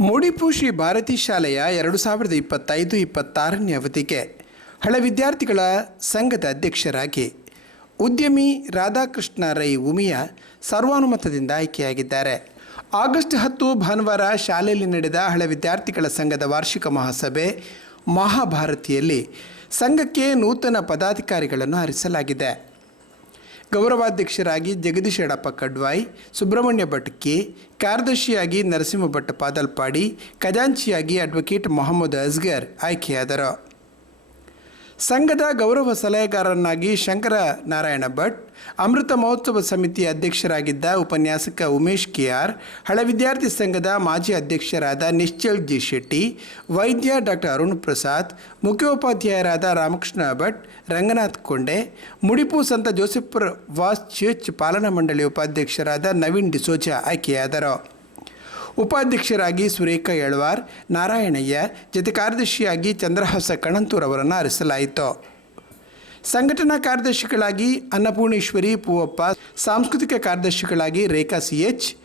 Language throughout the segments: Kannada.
ಮುಡಿಪು ಶ್ರೀ ಭಾರತಿ ಶಾಲೆಯ ಎರಡು ಸಾವಿರದ ಇಪ್ಪತ್ತೈದು ಇಪ್ಪತ್ತಾರನೇ ಅವಧಿಗೆ ಹಳೆ ವಿದ್ಯಾರ್ಥಿಗಳ ಸಂಘದ ಅಧ್ಯಕ್ಷರಾಗಿ ಉದ್ಯಮಿ ರಾಧಾಕೃಷ್ಣ ರೈ ಉಮಿಯ ಸರ್ವಾನುಮತದಿಂದ ಆಯ್ಕೆಯಾಗಿದ್ದಾರೆ. ಆಗಸ್ಟ್ ಹತ್ತು ಭಾನುವಾರ ಶಾಲೆಯಲ್ಲಿ ನಡೆದ ಹಳೆ ವಿದ್ಯಾರ್ಥಿಗಳ ಸಂಘದ ವಾರ್ಷಿಕ ಮಹಾಸಭೆ ಮಹಾಭಾರತಿಯಲ್ಲಿ ಸಂಘಕ್ಕೆ ನೂತನ ಪದಾಧಿಕಾರಿಗಳನ್ನು ಆರಿಸಲಾಗಿದೆ. ಗೌರವಾಧ್ಯಕ್ಷರಾಗಿ ಜಗದೀಶ್ ಯಡಪ್ಪ ಕಡ್ವಾಯ್, ಸುಬ್ರಹ್ಮಣ್ಯ ಭಟ್ ಕೆ ಕಾರ್ಯದರ್ಶಿಯಾಗಿ ನರಸಿಂಹ ಭಟ್ ಪಾದಲ್ಪಾಡಿ, ಖಜಾಂಚಿಯಾಗಿ ಅಡ್ವೊಕೇಟ್ ಮೊಹಮ್ಮದ್ ಅಸ್ಗರ್ ಆಯ್ಕೆಯಾದರು. ಸಂಘದ ಗೌರವ ಸಲಹೆಗಾರರನ್ನಾಗಿ ಶಂಕರ ನಾರಾಯಣ ಭಟ್, ಅಮೃತ ಮಹೋತ್ಸವ ಸಮಿತಿ ಅಧ್ಯಕ್ಷರಾಗಿದ್ದ ಉಪನ್ಯಾಸಕ ಉಮೇಶ್ ಕೆ ಆರ್ ಹಳೆ ವಿದ್ಯಾರ್ಥಿ ಸಂಘದ ಮಾಜಿ ಅಧ್ಯಕ್ಷರಾದ ನಿಶ್ಚಲ್ ಜಿ ಶೆಟ್ಟಿ, ವೈದ್ಯ ಡಾಕ್ಟರ್ ಅರುಣ್ ಪ್ರಸಾದ್, ಮುಖ್ಯೋಪಾಧ್ಯಾಯರಾದ ರಾಮಕೃಷ್ಣ ಭಟ್, ರಂಗನಾಥ್ ಕೊಂಡೆ, ಮುಡಿಪು ಸಂತ ಜೋಸೆಫ್ ವಾಸ್ ಚರ್ಚ್ ಪಾಲನಾ ಮಂಡಳಿ ಉಪಾಧ್ಯಕ್ಷರಾದ ನವೀನ್ ಡಿಸೋಜಾ ಆಯ್ಕೆಯಾದರು. ಉಪಾಧ್ಯಕ್ಷರಾಗಿ ಸುರೇಖಾ ಯಳ್ವಾರ್ ನಾರಾಯಣಯ್ಯ, ಜೊತೆ ಕಾರ್ಯದರ್ಶಿಯಾಗಿ ಚಂದ್ರಹಾಸ ಕಣಂತೂರ್ ಅವರನ್ನು ಆರಿಸಲಾಯಿತು. ಸಂಘಟನಾ ಕಾರ್ಯದರ್ಶಿಗಳಾಗಿ ಅನ್ನಪೂರ್ಣೇಶ್ವರಿ, ಪೂವಪ್ಪ, ಸಾಂಸ್ಕೃತಿಕ ಕಾರ್ಯದರ್ಶಿಗಳಾಗಿ ರೇಖಾ ಸಿ ಎಚ್,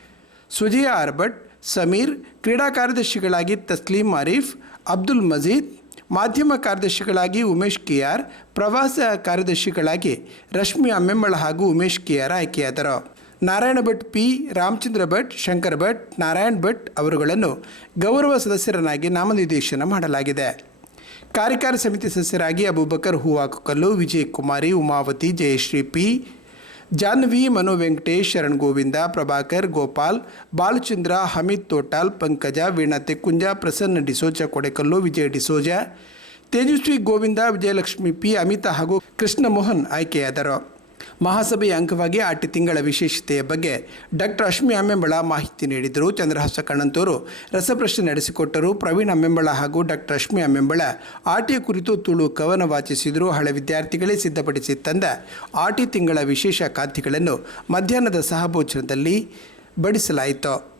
ಸುಜಯ ಆರ್ಬಟ್ ಸಮೀರ್, ಕ್ರೀಡಾ ಕಾರ್ಯದರ್ಶಿಗಳಾಗಿ ತಸ್ಲೀಂ ಆರೀಫ್, ಅಬ್ದುಲ್ ಮಜೀದ್, ಮಾಧ್ಯಮ ಕಾರ್ಯದರ್ಶಿಗಳಾಗಿ ಉಮೇಶ್ ಕೆಆರ್ ಪ್ರವಾಸ ಕಾರ್ಯದರ್ಶಿಗಳಾಗಿ ರಶ್ಮಿ ಅಮ್ಮೆಮ್ಮಳ ಹಾಗೂ ಉಮೇಶ್ ಕೆ ಆರ್ ಆಯ್ಕೆಯಾದರು. ನಾರಾಯಣ ಭಟ್ ಪಿ. ರಾಮಚಂದ್ರ ಭಟ್, ಶಂಕರ್ ಭಟ್, ನಾರಾಯಣ್ ಭಟ್ ಅವರುಗಳನ್ನು ಗೌರವ ಸದಸ್ಯರನ್ನಾಗಿ ನಾಮನಿರ್ದೇಶನ ಮಾಡಲಾಗಿದೆ. ಕಾರ್ಯಕಾರಿ ಸಮಿತಿ ಸದಸ್ಯರಾಗಿ ಅಬೂಬಕರ್ ಹೂವಾಕಲ್ಲು ವಿಜಯ್ ಕುಮಾರಿ ಉಮಾವತಿ, ಜಯಶ್ರೀ ಪಿ. ಜಾನ್ವಿ ಮನು ವೆಂಕಟೇಶ್, ಶರಣ್ ಗೋವಿಂದ, ಪ್ರಭಾಕರ್, ಗೋಪಾಲ್, ಬಾಲಚಂದ್ರ, ಹಮೀದ್ ತೋಟಾಲ್, ಪಂಕಜ, ವೀಣಾ ತೆಕ್ಕುಂಜ, ಪ್ರಸನ್ನ ಡಿಸೋಜ, ಕೊಡೆಕಲ್ಲು, ವಿಜಯ್ ಡಿಸೋಜ, ತೇಜಸ್ವಿ ಗೋವಿಂದ, ವಿಜಯಲಕ್ಷ್ಮಿ ಪಿ, ಅಮಿತಾ ಹಾಗೂ ಕೃಷ್ಣಮೋಹನ್ ಆಯ್ಕೆಯಾದರು. ಮಹಾಸಭೆಯ ಅಂಗವಾಗಿ ಆಟಿ ತಿಂಗಳ ವಿಶೇಷತೆಯ ಬಗ್ಗೆ ಡಾಕ್ಟರ್ ಅಶ್ಮಿ ಅಮ್ಮೆಂಬಳ ಮಾಹಿತಿ ನೀಡಿದರು. ಚಂದ್ರಹಾಸ ಕಣ್ಣಂತೂರು ರಸಪ್ರಶ್ನೆ ನಡೆಸಿಕೊಟ್ಟರು. ಪ್ರವೀಣ್ ಅಮ್ಮೆಂಬಳ ಹಾಗೂ ಡಾಕ್ಟರ್ ಅಶ್ಮಿ ಅಮ್ಮೆಂಬಳ ಆಟಿಯ ಕುರಿತು ತುಳು ಕವನ ವಾಚಿಸಿದರು. ಹಳೆ ವಿದ್ಯಾರ್ಥಿಗಳೇ ಸಿದ್ಧಪಡಿಸಿ ತಂದ ಆಟಿ ತಿಂಗಳ ವಿಶೇಷ ಖಾದ್ಯಗಳನ್ನು ಮಧ್ಯಾಹ್ನದ ಸಹಭೋಜನದಲ್ಲಿ ಬಡಿಸಲಾಯಿತು.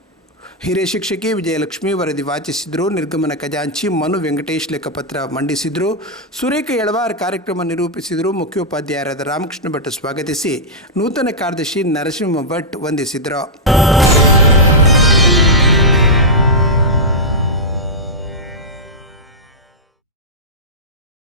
ಹಿರಿಯ ಶಿಕ್ಷಕಿ ವಿಜಯಲಕ್ಷ್ಮಿ ವರದಿ ವಾಚಿಸಿದರು. ನಿರ್ಗಮನ ಖಜಾಂಚಿ ಮನು ವೆಂಕಟೇಶ್ ಲೆಕ್ಕಪತ್ರ ಮಂಡಿಸಿದರು. ಸುರೇಖ ಎಳವಾರ್ ಕಾರ್ಯಕ್ರಮ ನಿರೂಪಿಸಿದರು. ಮುಖ್ಯೋಪಾಧ್ಯಾಯರಾದ ರಾಮಕೃಷ್ಣ ಭಟ್ ಸ್ವಾಗತಿಸಿ. ನೂತನ ಕಾರ್ಯದರ್ಶಿ ನರಸಿಂಹ ಭಟ್ ವಂದಿಸಿದರು.